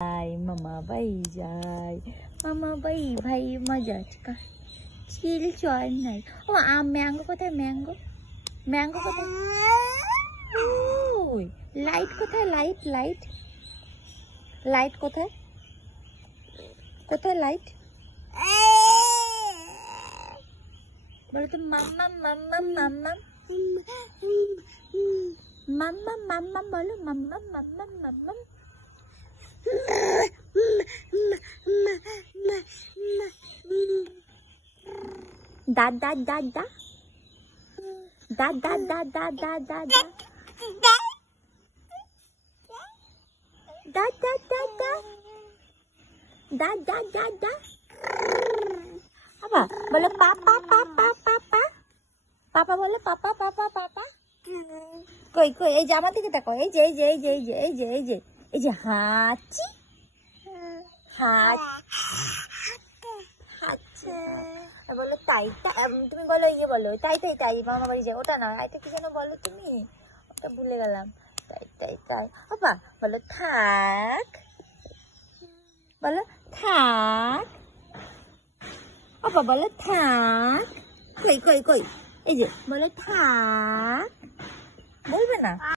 মামা বাই যাই, মামা বাই ভাই মজা চিল চল নাই। ও ম্যাঙ্গো কোথায়? ম্যাঙ্গো ম্যাঙ্গো কোথায়? ওই লাইট কোথায়? লাইট লাইট লাইট কোথায়? কোথায় লাইট? বলো তো মাম্মা মাম্মা মাম্মা মাম্মা মাম্মা বলো মাম্মা মাম্মা মাম্মা। দাদ দাদ দাদ দা দাদ দাদ দাদ দাদ দাদ দাদ দা দাদ দাদ দাদ দা দাদ দাদ দাদ দা। আবার বলো পাপা পাপা পাপা পাপা বলো পাপা পাপা পাপা। কই কই এই যে আমার দিকে তাকাও, এই যে এই যে এই যে এই যে এই যে এই যে এই যে হাঁচি হাঁচ হাঁচি। বলো তাই তুমি বলো ইয়ে বলো তাই তাই তাই মামা বাড়ি যাই, ওটা নয় আইটা কি যেন বলো তুমি, ওটা ভুলে গেলাম। তাই তাই তাই আপা বলো থাক, বলো থাক আপা বলো থাক। কই কই কই এই যে বলো থাক, বলবে না?